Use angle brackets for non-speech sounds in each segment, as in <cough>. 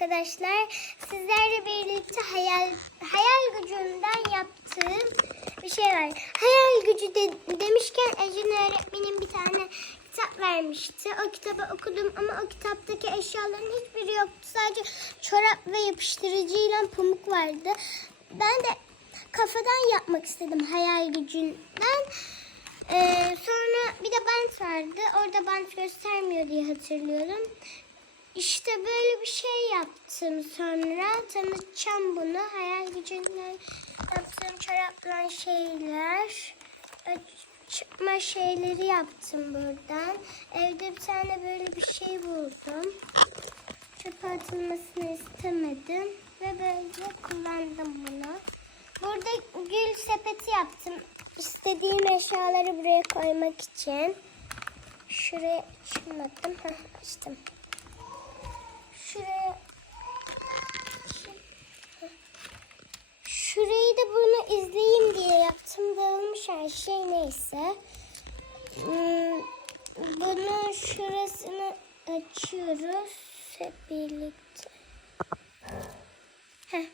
arkadaşlar. Sizlerle birlikte hayal hayal gücünden yaptığım bir şey var. Hayal gücü de, demişken Ecin öğretmenim bir tane kitap vermişti. O kitabı okudum ama o kitaptaki eşyaların hiçbiri yoktu. Sadece çorap ve yapıştırıcıyla pamuk vardı. Ben de kafadan yapmak istedim hayal gücünden. Ee, sonra bir de bant vardı. Orada bant göstermiyor diye hatırlıyorum. İşte böyle bir şey yaptım sonra. Tanıtacağım bunu. Hayal gücünden yaptığım çoraplan şeyler. Çıkma şeyleri yaptım buradan. Evde bir tane böyle bir şey buldum. Çöpe atılmasını istemedim. Ve böyle kullandım bunu. Burada gül sepeti yaptım. İstediğim eşyaları buraya koymak için. Şuraya açmadım. Heh, açtım. Şuraya Şurayı da bunu izleyeyim diye yaptım. Dağılmış her şey neyse. Hmm, Bunun şurasını açıyoruz hep birlikte. Heh.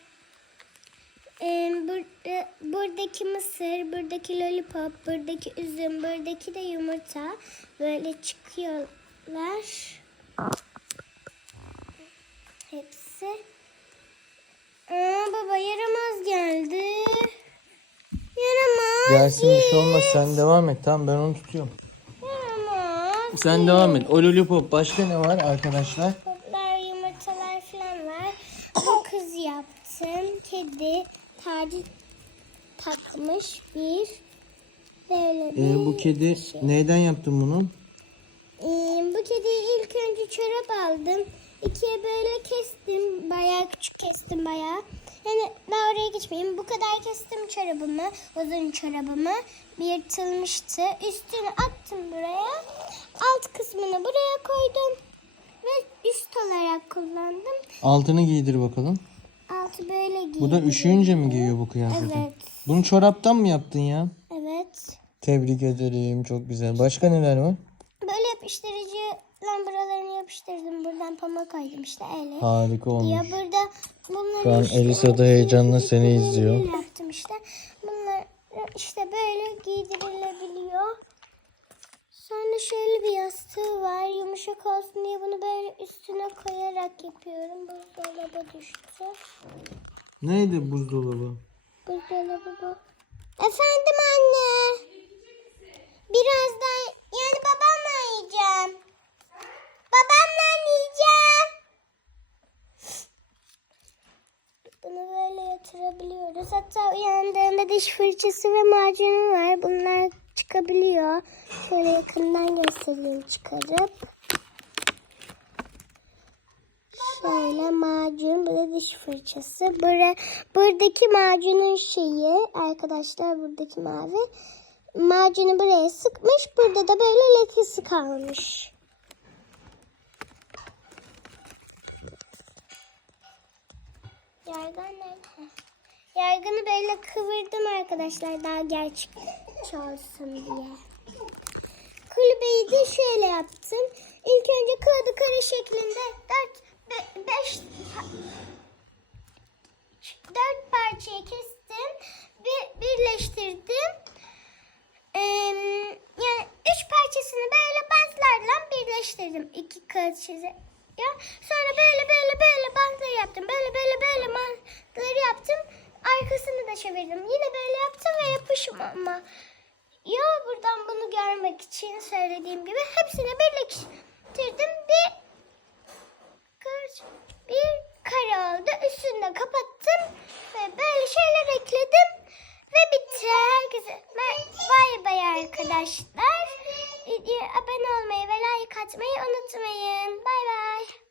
Burada, buradaki mısır, buradaki lollipop, buradaki üzüm, buradaki de yumurta böyle çıkıyorlar. Hepsi. Aa, baba yaramaz Gelsin bir şey olmaz sen devam et tamam ben onu tutuyorum. Sen devam et. O lollipop başka ne var arkadaşlar? Toplar, yumurtalar falan var. <coughs> Kız yaptım. Kedi tacı takmış bir. Böyle bir Ee, bu kedi şey. neyden yaptın bunu? Ee, bu kediyi ilk önce çorap aldım. İkiye böyle kestim. Bayağı küçük kestim bayağı. Yani daha oraya geçmeyeyim. Bu kadar kestim çorabımı. Uzun çorabımı. Bir yırtılmıştı. Üstünü attım buraya. Alt kısmını buraya koydum. Ve üst olarak kullandım. Altını giydir bakalım. Altı böyle giydim. Bu da üşüyünce mi giyiyor bu kıyafeti? Evet. Bunu çoraptan mı yaptın ya? Evet. Tebrik ederim çok güzel. Başka neler var? Böyle yapıştırıcı lambralarını yapıştırdım. Buradan pamuk koydum işte öyle. Harika olmuş. Ya burada bunları Şu an işte- Elisa da heyecanla seni izliyor. Yaptım işte. Bunlar işte böyle giydirilebiliyor. Sonra şöyle bir yastığı var. Yumuşak olsun diye bunu böyle üstüne koyarak yapıyorum. Buzdolabı düştü. Neydi buzdolabı? Buzdolabı bu. Efendim anne. Birazdan yani babamla yiyeceğim. Babamla yiyeceğim. Bunu böyle yatırabiliyoruz. Hatta uyandığında diş fırçası ve macunu var. Bunlar çıkabiliyor. Şöyle yakından göstereyim çıkarıp. Şöyle macun, bu da diş fırçası. Bura, buradaki macunun şeyi arkadaşlar buradaki mavi. Macunu buraya sıkmış. Burada da böyle lekesi kalmış. Yargan nerede? Heh. Yargını böyle kıvırdım arkadaşlar daha gerçekçi olsun diye. Kulübeyi de şöyle yaptım. İlk önce kağıdı kare şeklinde 4 5 dört parçaya kestim ve birleştirdim. Ee, yani üç parçasını böyle bantlarla birleştirdim. iki kağıt çize. Ya sonra böyle böyle böyle bantları yaptım. Böyle böyle böyle bantları yaptım. Arkasını da çevirdim. Yine böyle yaptım ve yapışmama. Ya buradan bunu görmek için söylediğim gibi hepsini birleştirdim. Bir kır, bir kare oldu. Üstünü de kapattım ve böyle şeyler ekledim ve bitti. Herkese bay bay arkadaşlar. Abone olmayı ve like atmayı unutmayın. Bay bay.